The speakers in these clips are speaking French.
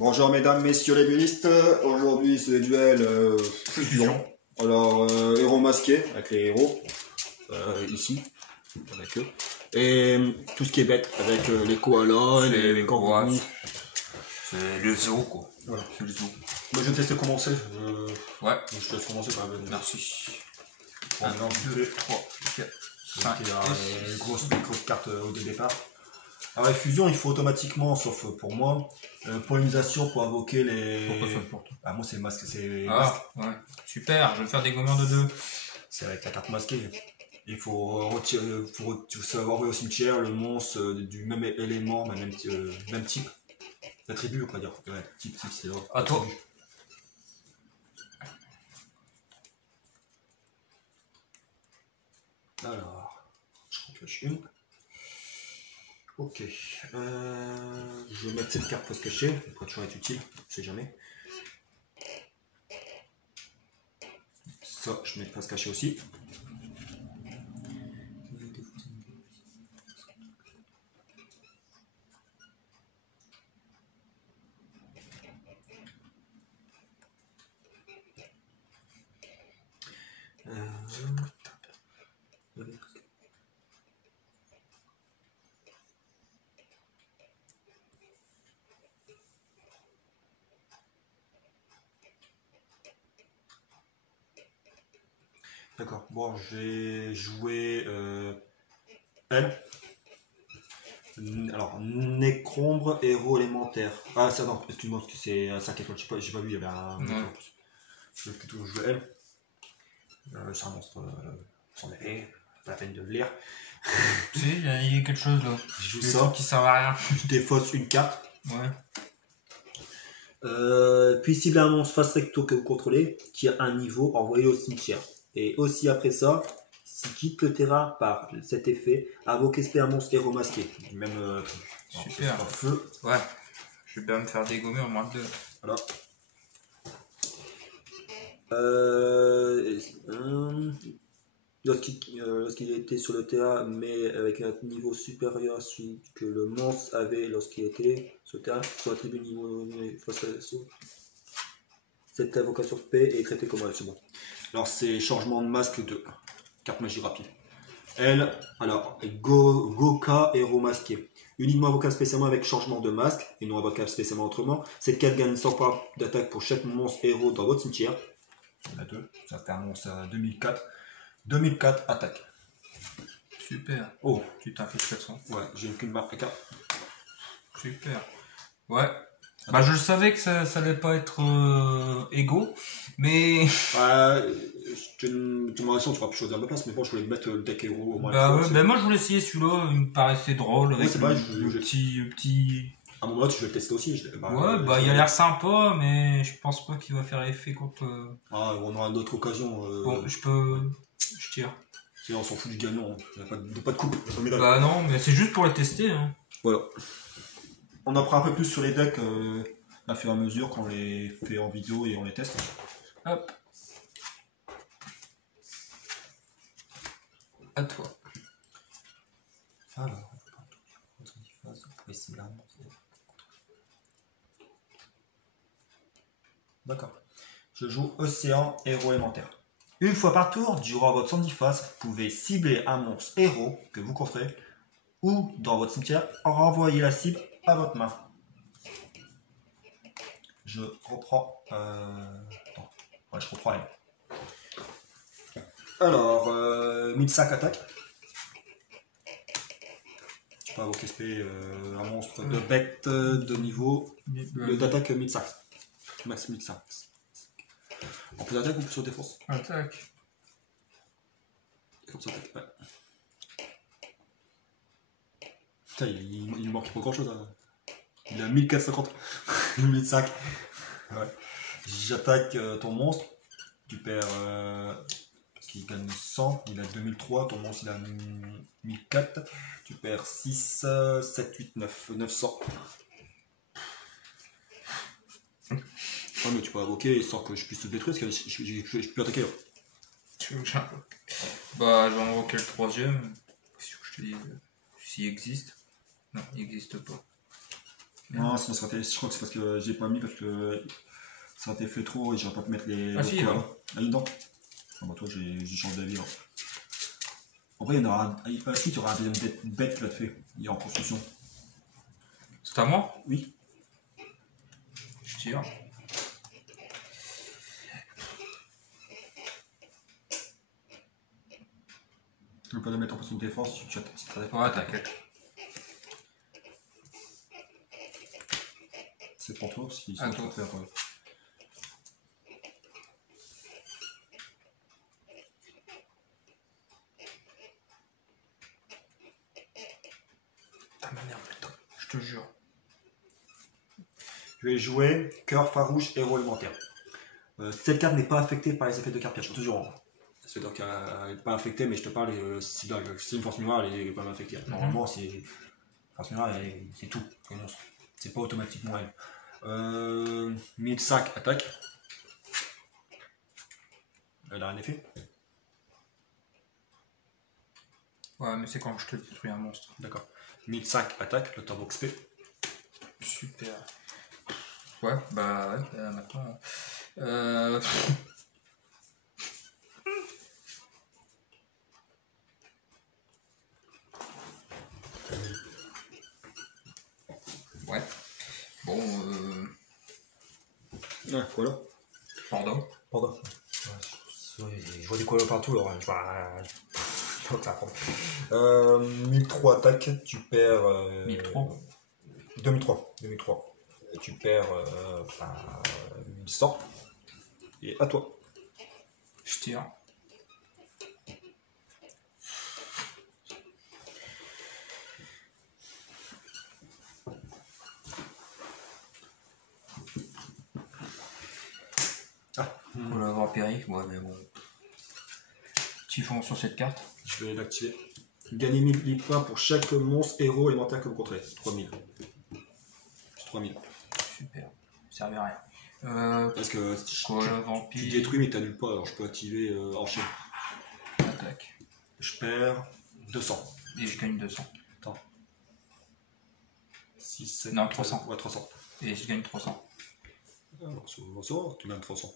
Bonjour mesdames, messieurs les duellistes. Aujourd'hui c'est le duel fusion. Alors héros masqué avec les héros ici avec eux. Et tout ce qui est bête avec les koalas, les kangourous. C'est le zoo quoi. Voilà. C'est le zoo. Moi je vais tester commencer. Ouais. Je te laisse commencer par la bonne. Merci. 1, 2, 3, 4, 5. Il y a une grosse carte au départ. Alors la fusion il faut automatiquement, sauf pour moi, pollinisation pour invoquer les... Pourquoi ça pour toi? Ah moi c'est masque, c'est Ah ouais. Super, je vais faire des gommeurs de 2. c'est avec la carte masquée. Il faut retirer, faut savoir envoyer au cimetière le monstre du même élément, même type. L'attribut, on va dire. Ouais, type, c'est là. À toi. Alors, je pioche une. Ok. Je vais mettre cette carte face cachée. Elle pourrait toujours être utile, on sait jamais. Ça, je mets face cachée aussi. D'accord, bon, j'ai joué elle. Alors, Nécrombre, héros élémentaire. Ah, ça, non, excuse-moi, parce que c'est 5 étoiles, j'ai pas vu, il y avait un. Je vais plutôt jouer elle. C'est un monstre sans effet, pas la peine de le lire. Tu sais, il y a quelque chose là. Je joue ça. Qui sert à rien. Je défausse une carte. Ouais. Puis cible un monstre face recto que vous contrôlez, qui a un niveau, envoyé au cimetière. Et aussi après ça, s'il quitte le terrain par cet effet, invoquez un monstre héros masqué. Même super. Feu. Ouais. Je vais bien me faire dégommer en moins de 2. Voilà. Lorsqu'il était sur le terrain, mais avec un niveau supérieur à celui que le monstre avait lorsqu'il était sur le terrain, soit attribué niveau face à l'assaut. Cette invocation de paix est traitée comme elle, c'est bon. Alors c'est changement de masque de carte magie rapide. Elle, alors Goka héros masqué. Uniquement invocable spécialement avec changement de masque et non invocable spécialement autrement. Cette carte gagne 100 points d'attaque pour chaque monstre héros dans votre cimetière. Il y en a deux. Ça fait un monstre à 2004. 2004 attaque. Super. Oh, tu t'infliges 400. Ouais, j'ai qu'une marque à carte. Super. Ouais. Bah je savais que ça allait pas être égaux, mais... tu m'as raison, tu feras plus choisir à ma place, mais bon, je voulais mettre le deck héros au moins. Bah ouais, bah moi je voulais essayer celui-là, il me paraissait drôle, avec ouais, le petit... À un moment, tu veux le tester aussi. Ouais, il a l'air sympa, mais je pense pas qu'il va faire effet contre... Ah, on aura d'autres occasions. Bon, je tire. Sinon, on s'en fout du gagnant, il n'y a pas de coupe. Bah non, mais c'est juste pour les tester. Hein. Voilà. On apprend un peu plus sur les decks à fur et à mesure qu'on les fait en vidéo et on les teste. Hop. À toi. Alors, d'accord. Je joue Océan héros élémentaire. Une fois par tour, durant votre soin face, vous pouvez cibler un monstre héros que vous contrôlez ou dans votre cimetière, renvoyer la cible à votre main. Je reprends. Attends. Ouais, je reprends elle. Alors, 1005 attaque. Tu peux invoquer un monstre de bête de niveau d'attaque 1005. Max 1005. En plus d'attaque ou plus sur défense? Attaque. Comme ça, attaque. Ouais. Putain, il manque pas grand chose. Hein. Il a 1450. 1005. Ouais. J'attaque ton monstre. Tu perds. Parce qu'il gagne 100. Il a 2003. Ton monstre il a 1004. Tu perds 6, 7, 8, 9. 900. Ah, mais tu peux invoquer sans que je puisse te détruire parce que je peux attaquer. Tu veux que j'invoque? Bah, je vais invoquer le troisième. Si je te dis s'il existe. Non, il n'existe pas. Non, sinon ça aurait été, je crois que c'est parce que j'ai pas mis parce que ça a été fait trop et j'aurais pas pu mettre les. Ah, si, là. là. Ah, dedans. Ah, bah toi, j'ai changé d'avis. Là. En vrai, il y en aura un. Si, tu auras un deuxième bête qui l'a fait. Il est en construction. C'est à moi? Oui. Je tire. Tu veux pas le mettre en position de défense, tu as ta petite attaque. Ouais, t'inquiète. C'est pour toi, si À tu toi. peux faire. Ah, merde, putain. Je te jure. Je vais jouer cœur farouche héros élémentaire. Cette carte n'est pas affectée par les effets de carte piège, toujours. C'est-à-dire qu'elle n'est pas affectée, mais je te parle, si une force miroir, elle est pas affectée. Normalement, c'est force miroir, c'est tout, le monstre. C'est pas automatiquement elle. 1005 attaque. Elle a un effet. Ouais, mais c'est quand je te détruis un monstre. D'accord. 1005 attaque, le turbo XP. Super. Ouais, bah ouais, maintenant. Ouais. Bon, Ouais, voilà. pardon. Pardon. Je vois des colos partout, alors je vois ça prendre. 1003 attaque, tu perds. 1003. 2003. 2003. Et tu perds 1100. Et à toi. Je tire. Pour l'avoir péri, ouais, mais bon. Typhon sur cette carte. Je vais l'activer. Gagner 1000 points pour chaque monstre héros élémentaire que vous contrôlez. 3000. 3000. Super. Ça servait à rien. Parce que Quoi, tu vampire. détruis mais t'annules pas, alors je peux activer enchaîner. Attaque. Je perds 200. Et je gagne 200. Attends. 6, 7, Non, 300. Ouais, 300. Et je gagne 300. Alors, tu gagnes 300.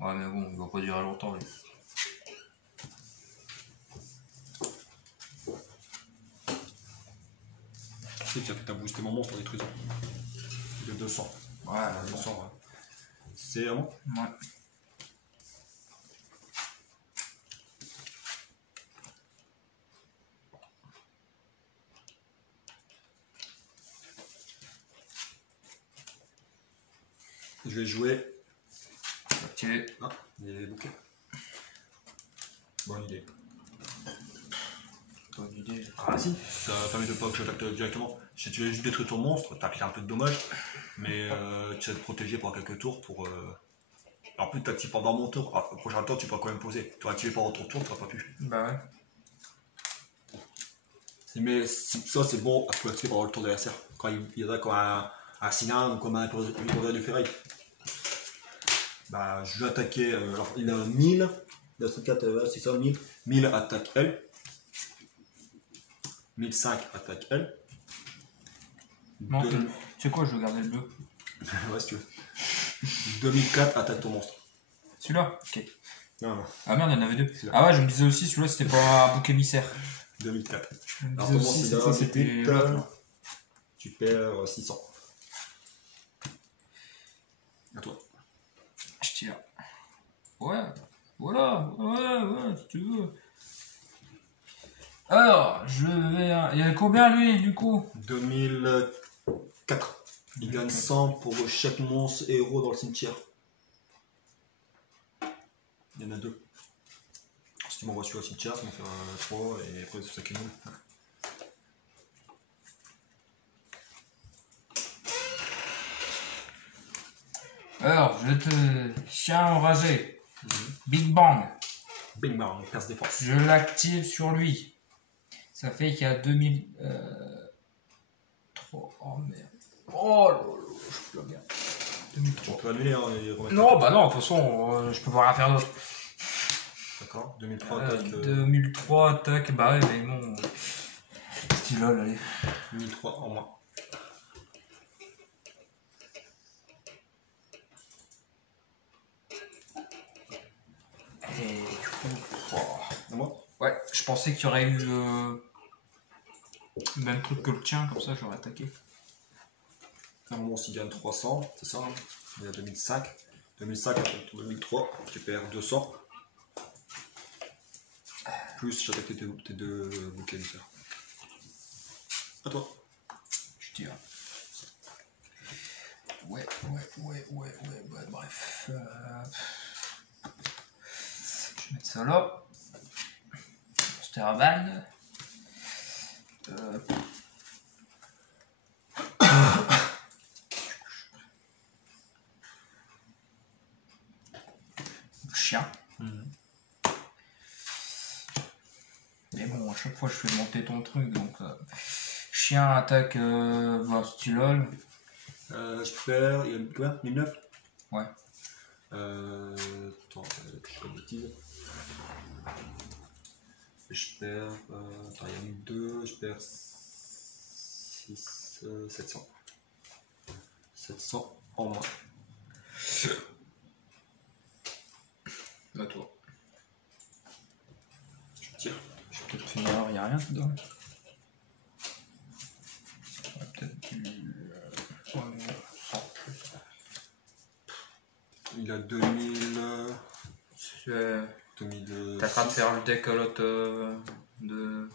Ouais, mais bon, il va pas durer longtemps. Lui. Tu sais, ça fait t'as boosté mon monstre en détruisant. De 200. Ouais, 200, ouais. C'est à moi. Ouais. Je vais jouer. Activé. Ah, il est bouquet. Bonne idée. Bonne idée. Ah si, ça permet de pas que j'attaque directement. Si tu veux juste détruire ton monstre, t'as pris un peu de dommages, mais tu vas te protéger pendant quelques tours pour. Alors plus t'actives pendant mon tour, au prochain tour tu pourras quand même poser. Tu auras activé pendant ton tour, tu n'auras pas pu. Bah ouais. Mais ça c'est bon à activer pendant le tour de l'adversaire. Quand il y en a comme un cylindre ou comme un corridor du ferraille. Bah je vais attaquer. Alors il a 1000. Dans ce cas, c'est ça, 1000. 1000 attaque L. 1005 attaque L. Non, tu sais quoi, je veux garder le bleu. Ouais, si tu veux. 2004 attaque ton monstre. Celui-là. Ok. Non, non. Ah merde, il y en avait deux. Celui-là. Ah ouais, je me disais aussi, celui-là c'était pas un bouc émissaire. 2004. Je me Alors disais ton aussi, monstre, ça c'était l'autre. tu perds 600. À toi. Je tire. Ouais. Voilà. Ouais, si tu veux. Alors, je vais. Il y a combien lui du coup? 2004. Il gagne 100 pour chaque monstre héros dans le cimetière. Il y en a 2. Si tu m'envoies celui au cimetière, ça m'en fait 3 et après c'est ça qui est nul. Alors, je te. Chien enragé. Big Bang. Bing bang, perce des forces. Je l'active sur lui. Ça fait qu'il y a 2000. 3. Oh merde. Oh là là, je suis plus bien. 2003. Tu peux annuler hein, et remettre. Non, bah non, de toute façon, je peux pas rien faire d'autre. D'accord. 2003 attaque. 2003 attaque, bah ouais, mais bon. Petit lol, allez. 1003 en moins. Je pensais qu'il y aurait eu le même truc que le tien, comme ça j'aurais attaqué. Un monstre il gagne 300, c'est ça, hein. Il y a 2005. 2005 après 2003, tu perds 200. Plus j'attaque tes deux bouquets émissaires. À toi. Je tire. Ouais, bref. Je vais mettre ça là. Steraband. Le chien. Mais bon, à chaque fois je fais monter ton truc, donc chien attaque Stylol. Je perds, il y a quoi 1009. Ouais. Attends, je fais pas de bêtises. Je perds, attends, il y a 1002, je perds 6, 700. 700 en moins. À toi. Je tire. Je vais peut-être finir, il n'y a rien dedans. Ouais, peut-être du... Il a 2000. T'as qu'à faire le deck à l'autre de...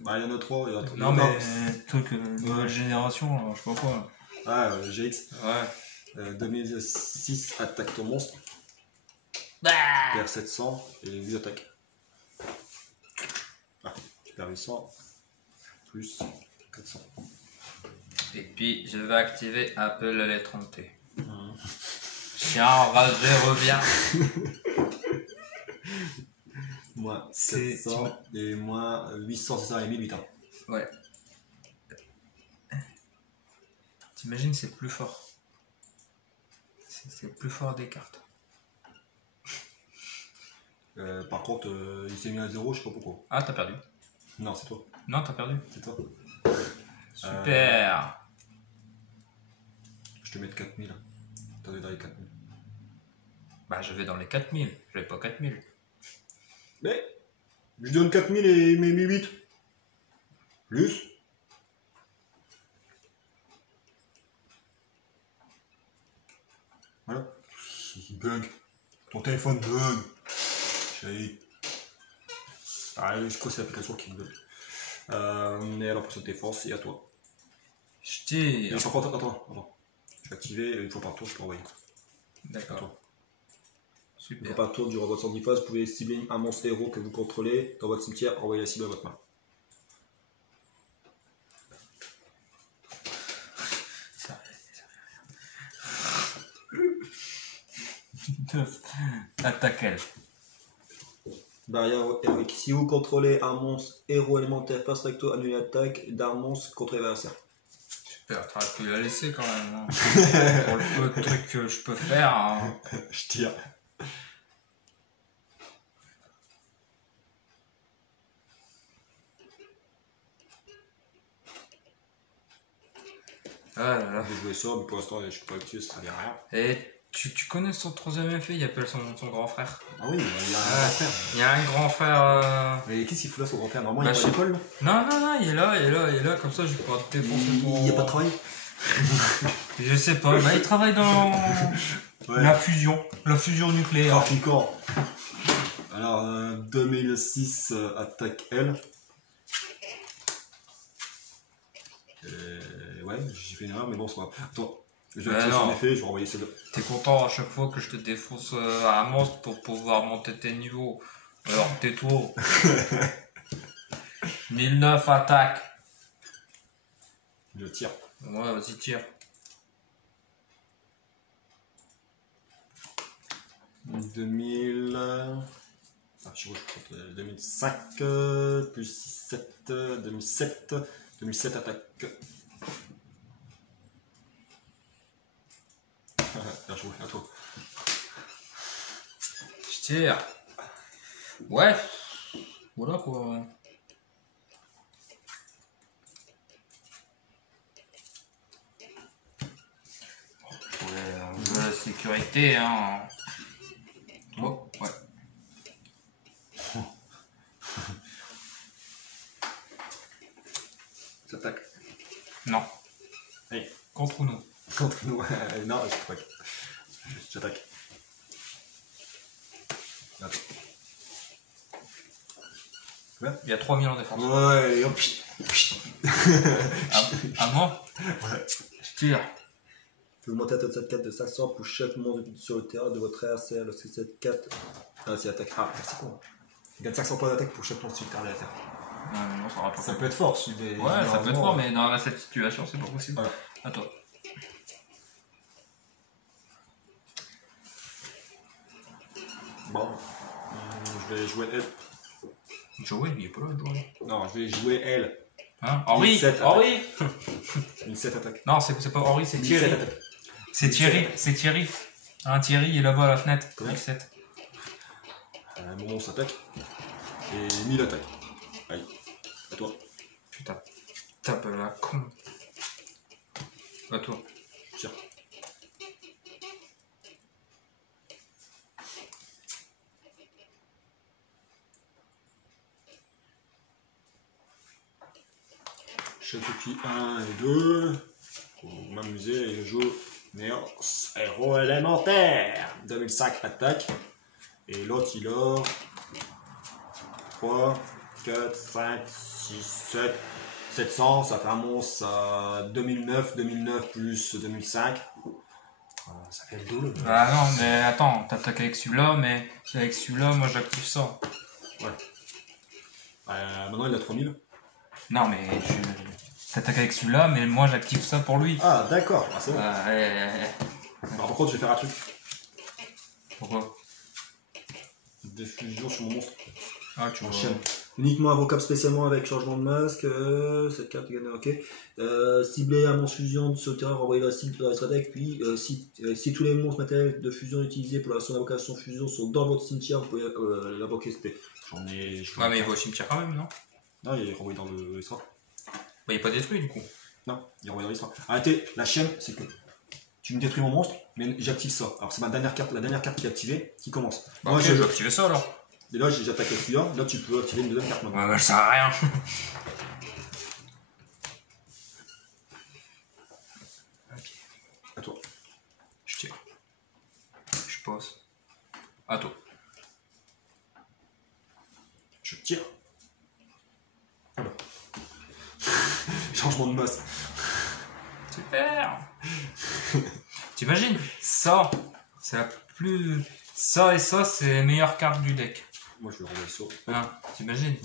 Bah, il y en a 3. Il y en a 3. Non, mais truc nouvelle génération, là, je sais pas quoi. Ah, GX. Ouais. 2006, attaque ton monstre. Perds 700 et 8 attaques. Ah, tu perds 800 plus 400. Et puis je vais activer Apple à lettre T. Chien enragé revient. Moins 700 et moins 800, c'est ça, et 1008. Hein. Ouais. T'imagines, c'est plus fort. C'est le plus fort des cartes. Par contre, il s'est mis à 0, je sais pas pourquoi. Ah, t'as perdu. Non, c'est toi. Non, t'as perdu. C'est toi. Super. Je te mets de 4000. T'as dans les 4000. Bah, je vais dans les 4000. Je vais pas 4000. Mais je donne 4000 et mes 1008. Plus. Voilà. Il bug. Ton téléphone bug. Chérie. Ah, je crois que c'est l'application qui me bug. Et alors pour cette défense, et à toi. Je tire. Par contre, attends. Je vais activer une fois par tour, je peux envoyer. D'accord. Une Super. fois par tour, durant votre sortie de phase, vous pouvez cibler un monstre héros que vous contrôlez dans votre cimetière, envoyer la cible à votre main. Attaque elle. Barrière héroïque. Si vous contrôlez un monstre héros élémentaire face recto, annulez l'attaque d'un monstre contre l'adversaire. Super, t'aurais pu la laisser quand même. Hein. Pour le peu de trucs que je peux faire. Hein. Je tire. Ah là là. Je vais jouer ça, mais pour l'instant, je peux pas utiliser, ça ne sert à rien. Et tu connais son troisième effet, il appelle son grand frère. Ah oui, il y a un grand frère. Il y a un grand frère. Mais qu'est-ce qu'il fout là, son grand frère? Normalement, Bah, il est pas à l'école. Non, il est là, comme ça je vais pouvoir te défoncer Il n'y a pas de travail. Je sais pas, bah il travaille dans la fusion nucléaire. Trafiquant. Alors, 2006, attaque L. Ouais, j'ai fait une erreur, mais bon, c'est pas grave. Attends, je vais activer son effet, je vais renvoyer celle-là. T'es content à chaque fois que je te défonce un monstre pour pouvoir monter tes niveaux. Alors tais-toi. 1009 attaque. Je tire. Ouais, vas-y, tire. 2000. Ah, je crois 2005 plus 7, 2007. 2007 attaque. Bien joué, à toi. Je tire. Ouais. Voilà quoi. Ouais, on veut la sécurité, hein. Oh, ouais. Entre nous, non, j'attaque. Attends. Il y a 3000 en défense. Ouais, et hop. À moi? Ouais. Je tire. Vous augmentez la cette 4 de 500 pour chaque monstre sur le terrain de votre adversaire lorsque cette 4. Ah, c'est attaque. Ah, c'est con. Il gagne 500 points d'attaque pour chaque monstre sur le terrain de la terre. Non, ça aura pas Ça peut être fort, si des. Ouais, ça peut être fort, mais dans cette situation, c'est pas possible. Voilà. À toi. Bon. Je vais jouer elle. Joey, il est pas là, Joey. Non, je vais jouer elle. Hein? Henri! 17 Henri! Une 7 attaque. Non, c'est pas Henri, c'est Thierry. 17 attaque. C'est Thierry, c'est Thierry. Hein, Thierry est là-bas à la fenêtre. Combien? 17. Mon monstre attaque. Et 1000 attaques. Allez, à toi. Putain, tape la con. À toi. Tire. Je depuis 1 et 2. Pour m'amuser et je joue Néos héros élémentaire. 2005 attaque. Et l'autre il a 3, 4, 5, 6, 7, 700. Ça fait un monstre à 2009 plus 2005. Ça fait le double. Ah non, mais attends, t'attaques avec celui-là, mais avec celui-là, moi j'active ça. Ouais. Maintenant il a 3000. Non, mais t'attaques avec celui-là, mais moi j'active ça pour lui. Ah d'accord, ah, c'est bon. Alors, par contre je vais faire un truc. pourquoi? Des fusions sur mon monstre. Ah, tu vois. Enchaîne. Uniquement invocable spécialement avec changement de masque. Cette carte est gagnée, ok. Cibler un monstre fusion sur le terrain, renvoyer la cible dans votre deck. Puis, si tous les monstres matériels de fusion utilisés pour son invocation fusion sont dans votre cimetière, vous pouvez l'invoquer SP. J'en ai. Ouais, mais il va au cimetière quand même, non? Non, il est renvoyé dans l'histoire. Bah, il est pas détruit du coup. Non, il est renvoyé dans l'histoire. Arrêtez, la chaîne, c'est que tu me détruis mon monstre, mais j'active ça. Alors c'est ma dernière carte, la dernière carte qui est activée, qui commence. Bah, Moi ok, je vais activer ça alors. Et là j'attaque avec celui-là, là tu peux activer une deuxième carte maintenant. Ouais, bah, ça sert à rien. Ok. À toi. Je tire. Je pose. À toi. Je tire. Voilà. Changement de masse. Super. T'imagines? Ça, c'est la plus... Ça et ça, c'est les meilleures cartes du deck. Moi je vais renvoyer ça. Hein, t'imagines?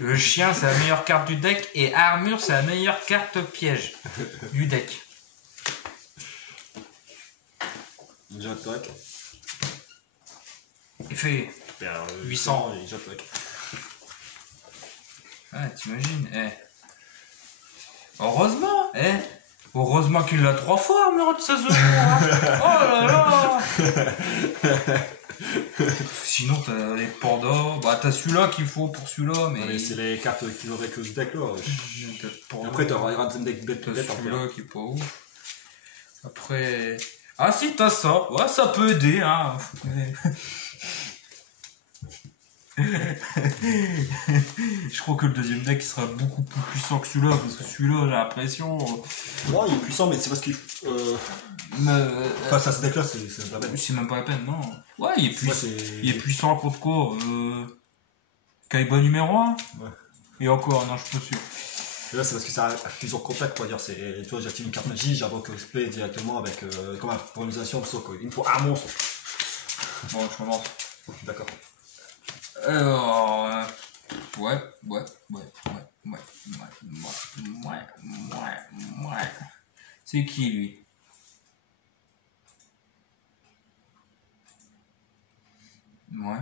Le chien, c'est la meilleure carte du deck et armure, c'est la meilleure carte piège du deck. J'attaque. Il fait... 800. Et j'attaque. Ah, t'imagines? Heureusement, heureusement qu'il l'a 3 fois, armure de 16 jours. Hein. Oh là là. Sinon, t'as les pandas. Bah, t'as celui-là qu'il faut pour celui-là, mais... Ouais, mais c'est les cartes qui vont avec le deck là. T'as le panda. Après t'auras un deuxième deck bête T'as bête après. celui-là qui est pas ouf. Après... Ah si, t'as ça. Ouais, ça peut aider, hein. Je crois que le deuxième deck sera beaucoup plus puissant que celui-là, parce que celui-là, j'ai l'impression... Ouais, il est puissant, mais c'est parce qu'il. Face à ce deck là, c'est pas bête. C'est même pas la peine, non. Ouais, il est puissant. Il est puissant contre quoi Kaiba numéro 1 Ouais. Et encore, non, je suis pas sûr. Et là, c'est parce que ça a fusion contact, quoi dire. C'est, tu vois, j'active une carte magie, j'invoque Spray directement avec. Comme une prononciation de saut, quoi. Il me faut un monstre. Bon, je commence. D'accord. Alors, ouais. C'est qui lui? Ouais.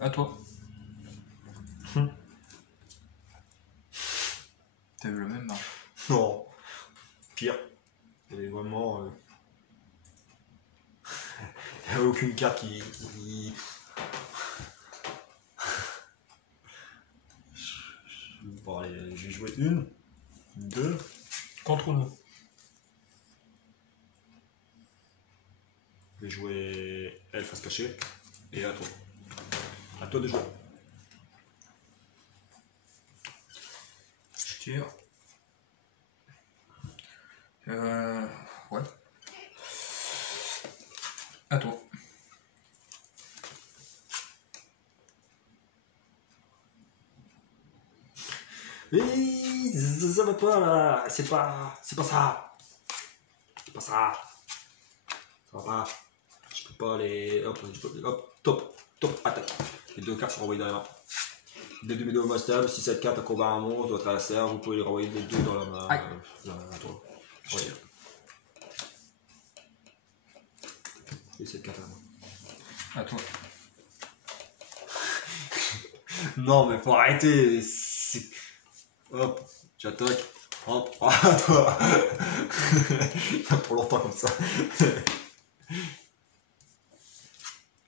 À toi. T'as eu le même marche. Non. Pire. Et vraiment. Il n'y a aucune carte qui... Bon, allez, je vais jouer une, deux. Contre nous. Je vais jouer elle face cachée. Et à toi. À toi de jouer. Je tire. Ouais. À toi. Mais ça va pas là, c'est pas ça. C'est pas ça. Ça va pas. Je peux pas les. Hop, top, attaque. Les deux cartes sont renvoyées dans la main. Dès que mes deux master, si cette carte a combat un monstre, doit être à la serre, vous pouvez les renvoyer les deux dans la main. À toi. Ouais. Et cette carte à la main. À toi. Non, mais faut arrêter. Hop, j'attaque. Hop, à toi. Il y a pour longtemps comme ça.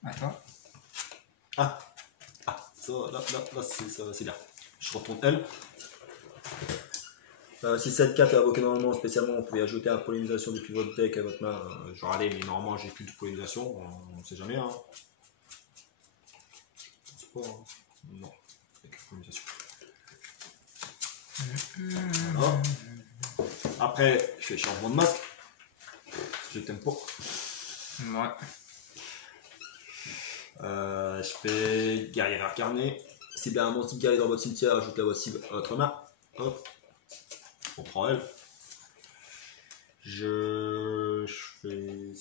À toi. Ça, là c'est bien. Je retourne elle. Si cette carte est invoquée normalement, spécialement, vous pouvez ajouter un pollinisation depuis votre deck à votre main. Je vais aller, mais normalement j'ai plus de pollinisation. On sait jamais. Hein. C'est pas. Hein. Non. Avec la pollinisation. Voilà. Après, je fais changement de masque. Je t'aime pas. Ouais. Je fais guerrier incarné. Si bien un monstre guerrier dans votre cimetière, ajoutez à votre cible à votre main. Hop. On prend elle. Je fais.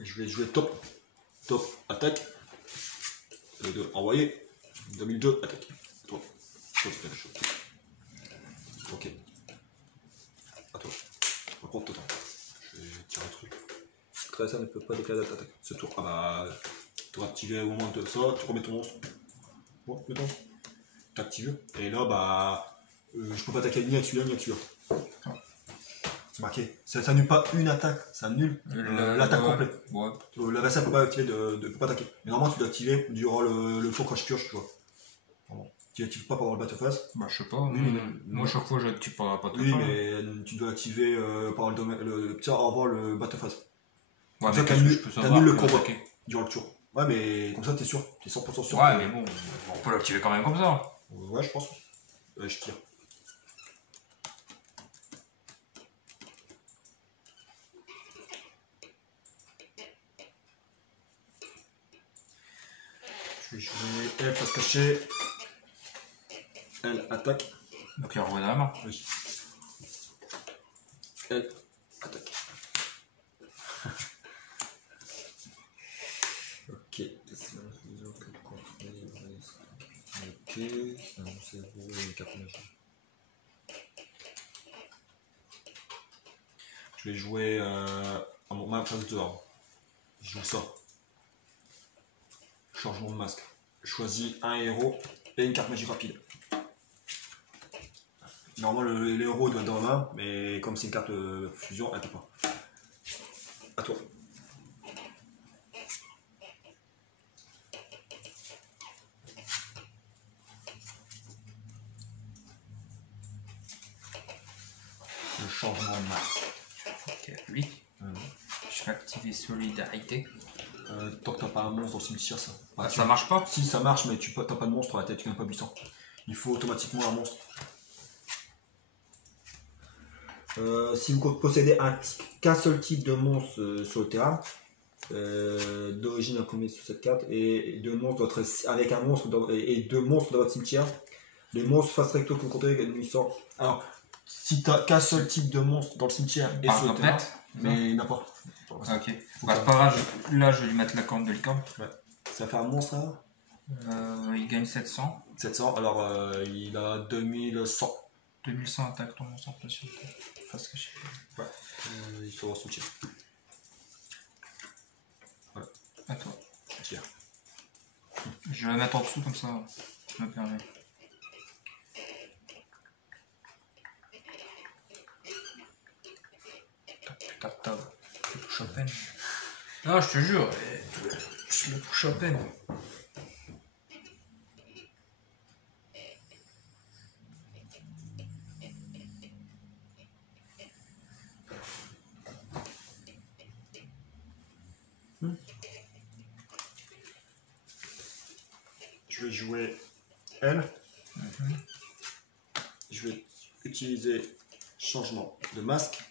Je vais jouer top. Top, attaque. Les deux envoyés. 2002, attaque. Toi. Toi, c'est quelque chose. Ok. À toi. Par contre, attends. Je vais tirer un truc. Créateur ne peut pas déclarer d'attaque. Ce tour. Ah bah. Tu vas activer au moment de ça. Tu remets ton monstre. Bon, le temps. T'actives. Et là, bah. Je peux pas attaquer ni avec celui-là ni avec celui-là. C'est marqué. Ça annule pas une attaque. Ça annule l'attaque complète. Ouais. L'adversaire peut pas activer peut pas attaquer. Mais normalement, tu dois activer durant le tour quand je pioche, tu vois. Vraiment. Tu l'actives pas pendant le battle phase. Bah, je sais pas. Oui, moi, chaque fois, j'active pas la patte. Oui, mais tu dois l'activer pendant avant le battle phase. Ouais, ça, mais qu'est-ce que je peux savoir le que combat attaquer. durant le tour. Ouais, mais comme ça, t'es sûr. T'es 100% sûr. Ouais, mais bon, on peut l'activer quand même comme ça. Ouais, je pense. Je tire. Je vais jouer elle face cachée. Elle attaque. Donc, il renvoie dans la main. Oui. Elle attaque. Ok. Ok. C'est bon, une carte magie. Je vais jouer à ma phase dehors. Je joue ça. Changement de masque. Je choisis un héros et une carte magie rapide. Normalement, le héros doit être dans la main, mais comme c'est une carte fusion, elle peut pas. À toi. Le changement de masque. Ok, lui. Je vais activer Solidarité. Tant que t'as pas un monstre dans le cimetière, ça. Ah, ça marche pas? Si, ça marche, mais t'as pas de monstre à la tête, tu n'es pas puissant. Il faut automatiquement un monstre. Si vous possédez qu'un seul type de monstre sur le terrain, d'origine inconnue sur cette carte, et deux monstres avec un monstre et deux monstres dans votre cimetière, les monstres face recto que vous comptez gagnent 800. Alors, si t'as qu'un seul type de monstre dans le cimetière et sur le terrain, mais n'importe. Ok. Bah, c'est pas grave, là je vais lui mettre la corne de licorne. Ouais. Ça fait un monstre là. Il gagne 700. 700, alors il a 2100. 2100 attaque ton monstre en pression. Parce que je sais pas. Ouais. Il faut soutien. Voilà. À toi. Tiens. Je vais la mettre en dessous comme ça, je me permets. Putain de table. Je touche à peine. Non, je te jure, je le touche à peine. Je vais jouer elle. Je vais utiliser changement de masque.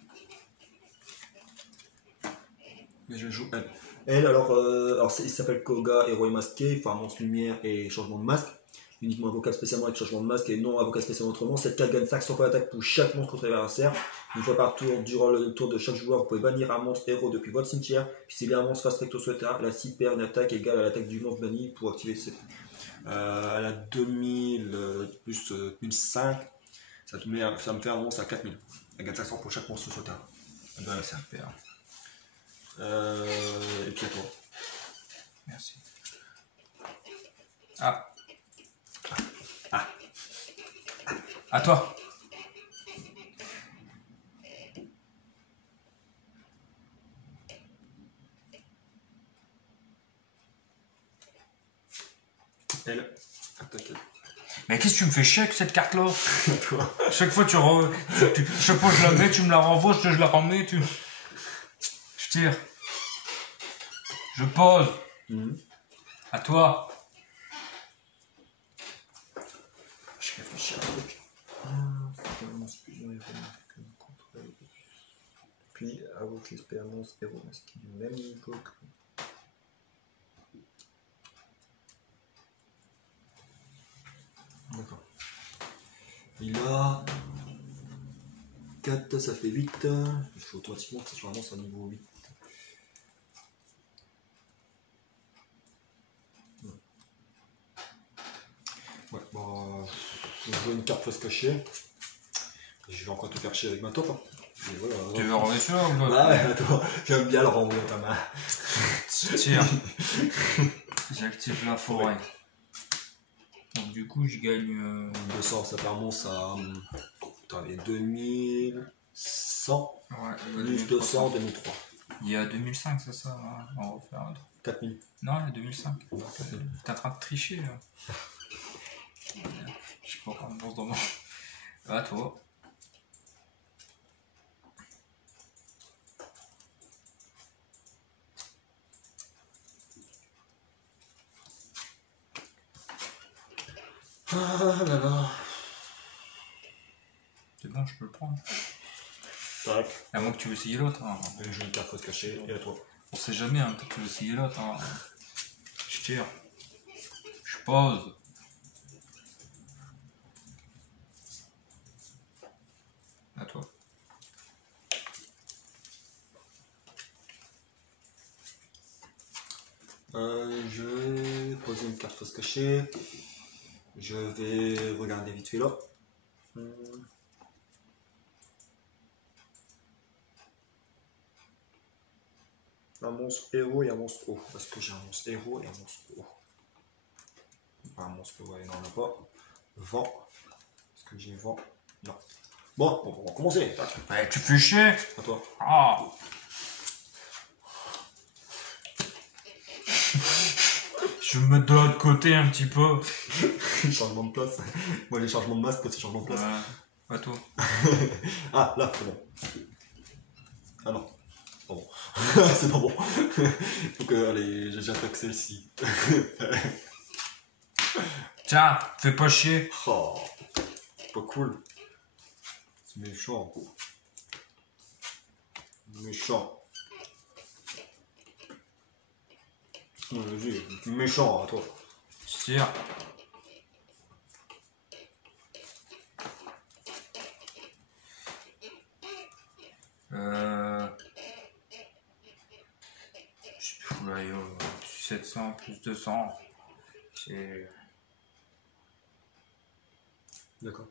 Mais je joue elle. Elle, alors il s'appelle Koga, héros et masqué, il faut un monstre lumière et changement de masque. Uniquement invocable spécialement avec changement de masque et non invocable spécialement autrement. Cette carte gagne 500 points d'attaque pour chaque monstre contre l'adversaire. Une fois par tour, durant le tour de chaque joueur, vous pouvez bannir un monstre héros depuis votre cimetière. Puis si bien un monstre face recto sur le terrain, la cible perd une attaque égale à l'attaque du monstre banni pour activer cette. Elle a 2000 plus 1005. Ça me fait un monstre à 4000. Elle gagne 500 pour chaque monstre sur le terrain. Ça perd. Et puis à toi. Merci. Ah. À toi. Elle. Attaque. Mais qu'est-ce que tu me fais chier avec cette carte-là? Toi. Chaque fois chaque fois que je la mets, tu me la renvoies, je la remets, tu. Je tire. Je pose. À toi. Je réfléchis à un truc. Puis invoque l'expérience héros masqué du même niveau que. D'accord. Il a 4, ça fait 8. Il faut automatiquement que ça soit vraiment à niveau 8. Ouais, bon, je joue une carte face cachée. Je vais encore te faire chier avec ma top. Hein. Voilà, Tu veux renvoyer celui-là ou pas? Ah ouais, attends, j'aime bien le renvoyer ta main. Tiens. J'active la forêt. Ouais. Donc du coup, je gagne... 200, ça fait un monstre à... Putain, il y a 2100. Ouais, Plus 200, 2003. Il y a 2005, c'est ça? Hein, on va refaire un autre. 4000. Non, il y a 2005. T'es en train de tricher, là. Je sais pas quand on pense dans mon... À toi. Ah là là. C'est bon, je peux le prendre. Tac. À moins que tu veux essayer l'autre. Hein. Je joue une carte face cachée et à toi. On sait jamais, hein, peut-être que tu veux essayer l'autre. Hein. Je tire. Je pose. À toi. Je vais poser une carte face cachée. Je vais regarder vite fait là. Un monstre héros et un monstre haut. Parce que j'ai un monstre héros et un monstre haut. Pas un monstre haut, ouais, non, on n'a pas. Vent. Est-ce que j'ai vent? Non. Bon, on va commencer. Ouais, tu fais chier. À toi. Ah. Je vais me mettre de l'autre côté un petit peu. Changement de place. Moi, les changements de masque, c'est changement de place. Ouais. À toi. Ah, là, c'est bon. Ah non. Pas bon. C'est pas bon. Donc, allez, j'attaque celle-ci. Tiens, fais pas chier. Oh, pas cool. C'est méchant. Méchant. Vas-y, méchant à toi. Je tire. Je sais plus où là, 700 plus 200. C'est... D'accord.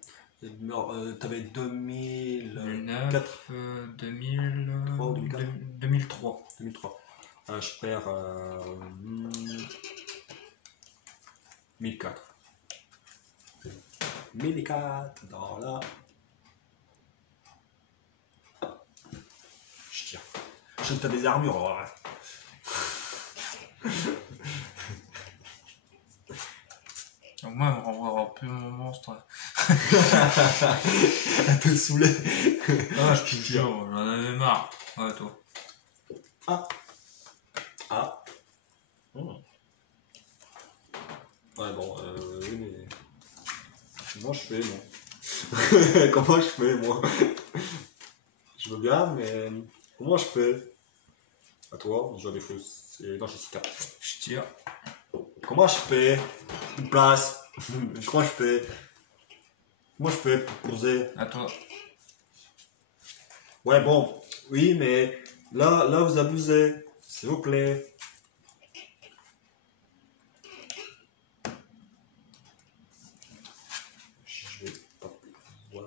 T'avais 2009, 2003. 2003. Je perds 1004. 1004 dans là. Je tire. Je sais que t'as des armures. Voilà. Au moins, on renvoie plus mon monstre. Un peu saoulé. Ah, je te jure, j'en avais marre. Ouais, toi. Ah. Ah. Ouais, bon, oui, mais. Moi, je fais, non. Comment je fais, moi? Je veux bien, mais comment je fais? À toi, je dois des fausses. Non, j'ai 6 cartes. Je tire. Comment je fais? Une place. Comment je fais? Comment je fais pour poser? À toi. Ouais, bon. Oui, mais là, vous abusez. S'il vous plaît. Je vais pas pouvoir.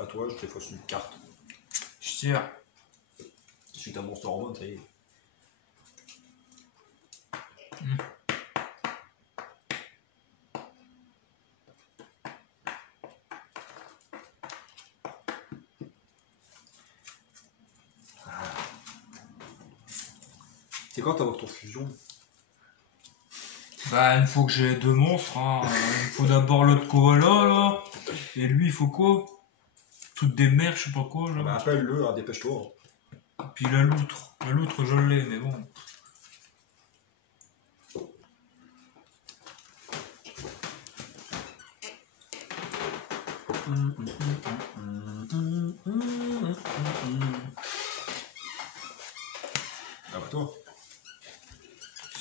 À toi, je te fausse une carte. Je tire. Suite à Monster Hormone, ça y est. C'est quand t'as votre fusion? Bah, il faut que j'ai 2 monstres. Hein. Il faut d'abord l'autre koala là. Et lui, il faut quoi? Toutes des merdes, je sais pas quoi. Là. Bah, appelle-le, hein, dépêche-toi. Puis la loutre. La loutre, je l'ai, mais bon. Ah bah toi.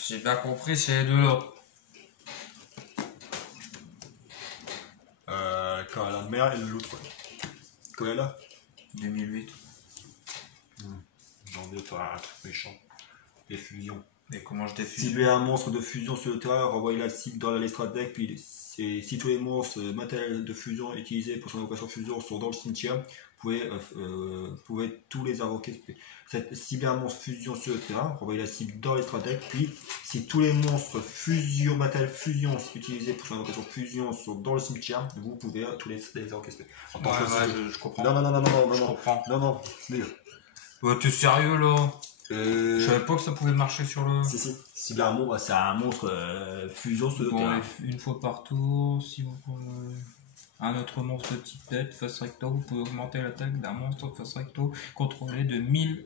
J'ai bien compris, c'est les deux là. Quand la mère et l'autre. Quand elle est là. 2008. J'ai envie de faire un truc méchant. Des fusions. Et comment je défile? Cibler un monstre de fusion sur le terrain, renvoyer la cible dans la liste deck, puis si tous les monstres matériels de fusion utilisés pour son invocation fusion sont dans le cimetière, vous pouvez tous les invoquer. Cibler un monstre fusion sur le terrain, renvoyer la cible dans les deck, puis si tous les monstres fusion, matériels fusion utilisés pour son invocation fusion sont dans le cimetière, vous pouvez tous les invoquer. Je comprends. Non, Je comprends. non, T'es sérieux là? Je Euh, savais pas que ça pouvait marcher sur le. si. Cibler un monstre, c'est un monstre fusion sur le Bon, terrain. une fois par tour, si vous prenez un autre monstre de type bête face recto, vous pouvez augmenter l'attaque d'un monstre de face recto contrôlé de 1000.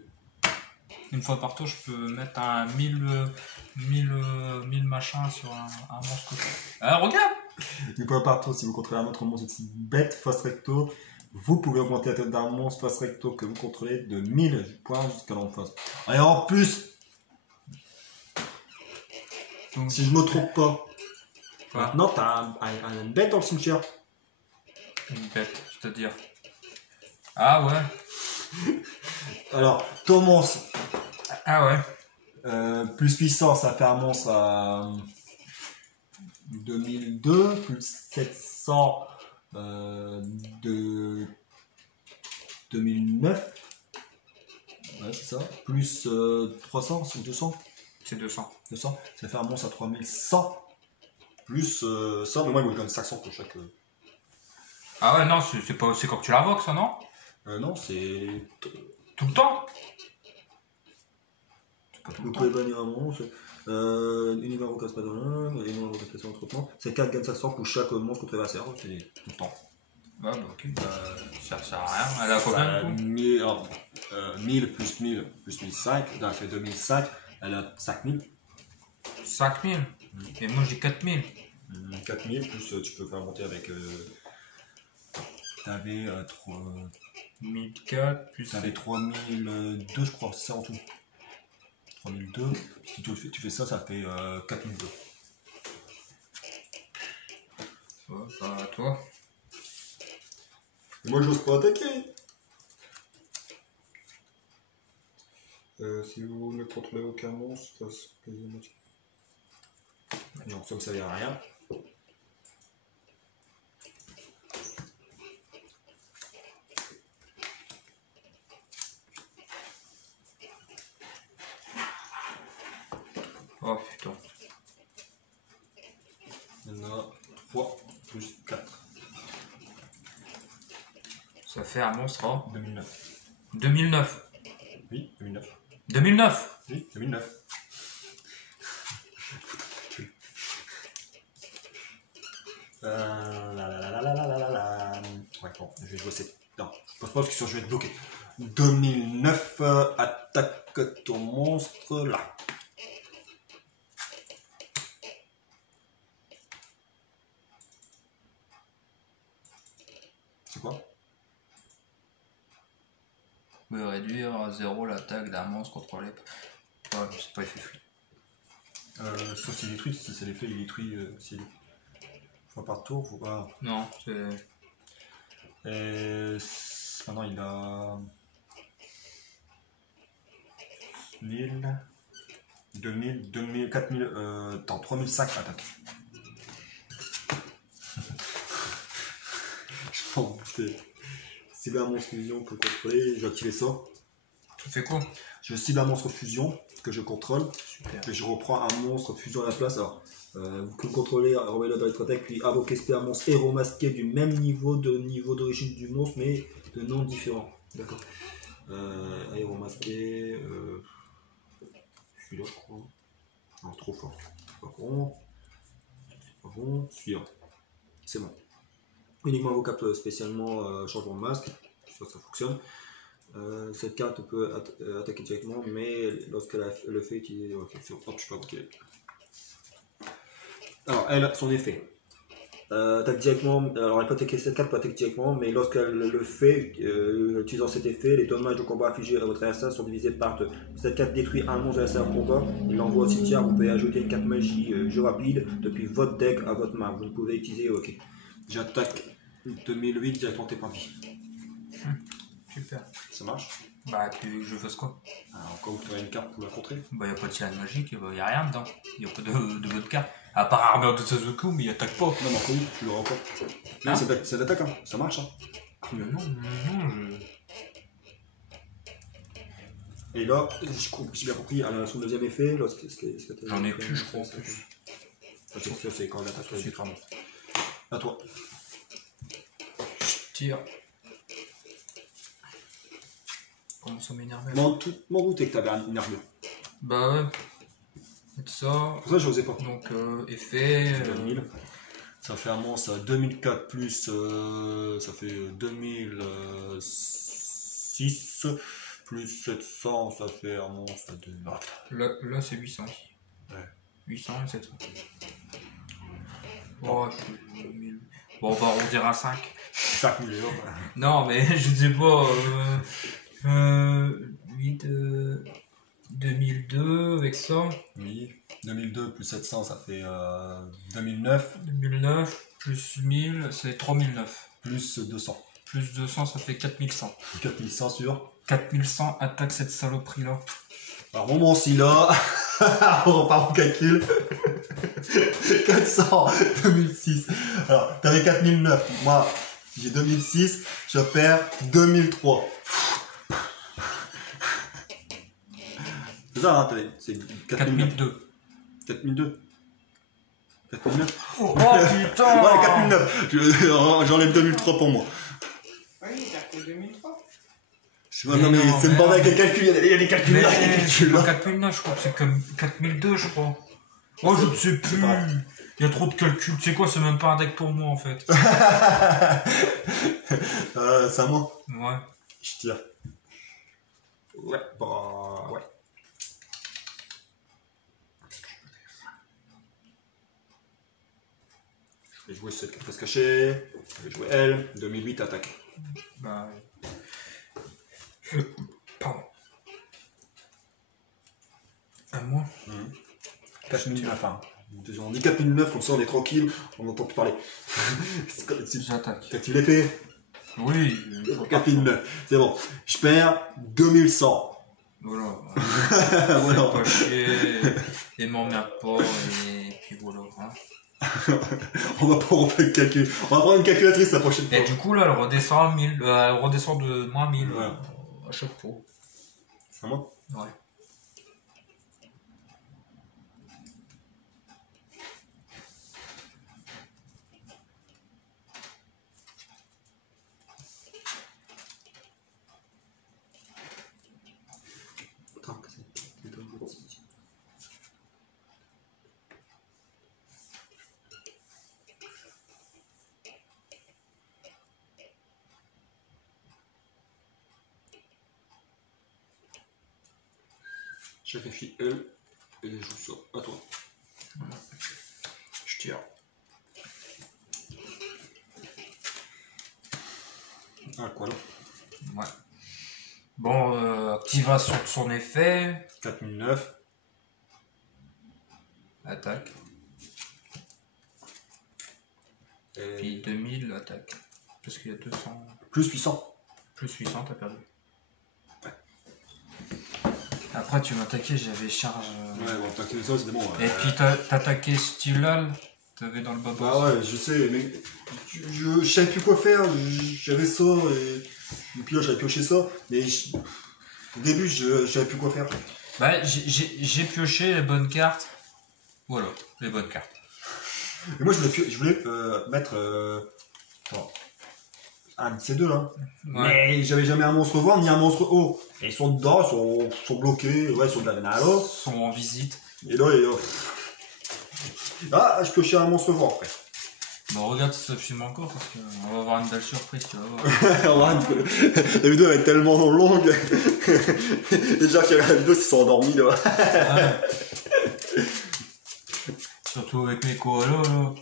Une fois par tour, je peux mettre un 1000 machin sur un monstre. Ah, regarde! Du coup, par contre, si vous contrôlez un autre monstre de type bête face recto, vous pouvez augmenter la tête d'un monstre face recto que vous contrôlez de 1000 points jusqu'à l'emphase. Et en plus, Donc, si je me trompe pas, quoi? maintenant t'as un bête dans le cimetière. Une bête, c'est-à-dire. Ah ouais. Alors, ton monstre, Ah ouais. plus puissant, ça fait un monstre à 2002, plus 700 de 2009. Ouais, c'est ça. Plus 300 ou 200. C'est 200. 200, ça fait un monstre à 3100. Plus ça, mais moi, il me donne 500 pour chaque. Ah ouais, non, c'est pas, c'est quand tu l'invoques, ça, non? Non, c'est. Tout le temps? C'est pas tout Vous le temps. pouvez bannir un monstre. Univers invocation pas dans l'un, et non invocation entre-temps. C'est 4 gagne 500 pour chaque monstre contre adversaire. C'est tout le temps. Ouais, bah ok, ça sert à rien. Elle a combien du coup? 1000 plus 1000 plus 1005, là, ça fait 2005, elle a 5000. 5000. Et moi j'ai 4000. 4000 plus tu peux faire monter avec. T'avais 1004 plus. 3002, je crois, c'est ça en tout. 3002, si tu fais ça, ça fait 4002. Ouais, bah à toi. Mais moi, j'ose pas attaquer. Si vous ne contrôlez aucun monstre, ça se quasiment. Non, ça ne servait à rien. Oh putain. Il y en a 3 plus 4. Ça fait un monstre en 2009. 2009. Oui, 2009. 2009. Oui, 2009. Ouais, bon, je vais jouer cette. Non, je pose pas parce que je vais être bloqué. 2009, attaque ton monstre là. C'est quoi? peut réduire à 0 l'attaque d'un monstre contrôlé. Ouais, c'est pas effet fluide. Sauf s'il détruit, si c'est l'effet, il détruit. S'il fois par tour, faut pas. Non, c'est. Et maintenant il a 1000, 2000, 2000, 4000, attends, 3005 attaques. Je pense que cible un monstre fusion que contrôler, je vais activer ça. Tu fais quoi? Je cible un monstre fusion que je contrôle Super. et je reprends un monstre fusion à la place. Alors, que vous contrôlez, remettez-le dans votre attaque, puis invoquez un monstre héros masqué du même niveau d'origine du monstre, mais de noms différents. D'accord. Héros masqué. Celui-là, je crois. Non, trop fort. Pas bon. Pas bon. Celui-là. C'est bon. Uniquement invocable spécialement changement de masque. Ça fonctionne. Cette carte peut attaquer directement, mais lorsqu'elle le fait utiliser. Ok, c'est hop, je peux invoquer. Alors, elle, son effet. Attaque directement. Alors, elle peut attaquer cette carte, peut attaquer directement, mais lorsqu'elle le fait, utilisant cet effet, les dommages de combat affligés à votre adversaire sont divisés par 2. Cette carte détruit un monstre de l'adversaire en combat, il l'envoie au cimetière. Vous pouvez ajouter une carte magie jeu rapide depuis votre deck à votre main. Vous ne pouvez utiliser. Ok. J'attaque 2008 directement tes points de vie. Super. Ça marche? Bah, je fasse quoi? Alors, quand vous ferez une carte pour la contrer? Bah, y'a pas de tirage magique, y'a rien dedans. Y'a pas de votre carte. À part Armure de Sazoku, mais il attaque pas. Non, mais encore oui, tu l'auras encore. Hein? C'est l'attaque, hein. Ça marche. Hein. Non, Et là, j'ai bien compris, à son deuxième effet, j'en ai plus, je crois, en plus. Ça, c'est quand l'attaque C'est est vraiment. À toi. Je tire. Commence à m'énerver. M'en doutais que t'avais une armure. Bah ouais. Et ça. Pour ça, je n'osais pas. Donc, effet. 2000. Ça fait un monstre à 2004 plus. Ça fait 2006 plus 700. Ça fait un monstre à 2000. Là c'est 800. Ouais. 800 et 700. Oh, bon, on va arrondir à 5. 5000 euros. Non, mais je sais pas. 8, 2002 avec ça. Oui. 2002 plus 700, ça fait 2009. 2009 plus 1000, c'est 3009. Plus 200. Plus 200, ça fait 4100. 4100 sur. 4100, attaque cette saloperie là. Alors, mon monstre, là. On repart au calcul. 400, 2006. Alors, t'avais 4009. Moi, j'ai 2006. Je perds 2003. C'est ça, hein, c'est 4002. 4002. 4009. Oh putain. Ouais, 4009. J'enlève 2003 pour moi. Oui, t'as fait 2003. Je sais pas, non, mais c'est le bordel avec les calculs. Il y a des calculs là. Mais c'est pas 4009, je crois que c'est comme 4002, je crois. Oh, je ne sais plus. Il y a trop de calculs. Tu sais quoi, c'est même pas un deck pour moi en fait. C'est à moi. Ouais. Je tire. Ouais, bah ouais. Je vais jouer cette carte cachée. Je vais jouer elle. 2008 attaque. Bah. Pardon. À moi. 4009, enfin. On dit 4009, comme ça on est tranquille, on n'entend plus parler. J'attaque. T'actives l'épée. Oui. 4009, c'est bon. Je perds 2100. Voilà. Voilà. Pas chier. Et m'emmerde pas. Et puis voilà. Hein. On va pas refaire le calcul. On va prendre une calculatrice la prochaine fois. Et du coup là, elle redescend à 1000. Elle redescend de moins 1000 Ouais. à chaque fois. C'est à moi. Ouais. Attends, c'est... Je vérifie elle et je joue ça. À toi. Je tire. Ah, quoi là? Ouais. Bon, activation de son effet. 4009. Attaque. Et... Puis 2000, attaque. Parce qu'il y a 200. Plus 800. Plus 800, t'as perdu. Après, tu m'attaquais, j'avais charge. Ouais, bon, t'as que ça, c'est bon. Et puis t'attaquais Stulal, t'avais dans le bas. Bah ouais, je sais, mais je savais plus quoi faire. J'avais ça, et puis là, j'avais pioché ça, mais au début, je savais plus quoi faire. Bah, j'ai pioché les bonnes cartes. Voilà, les bonnes cartes. Et moi, je voulais mettre un de ces deux là. Ouais. Mais j'avais jamais un monstre vent ni un monstre haut. Et ils sont dedans, ils sont bloqués, ouais, ils sont de la là. Ils sont en visite. Et là, ah, je piochais un monstre vent après. Bon, regarde ce film encore parce qu'on va avoir une belle surprise, tu vas voir. La vidéo va être tellement longue. Déjà qu'il y a la vidéo, ils sont endormis là. Ouais. Surtout avec mes koalas là.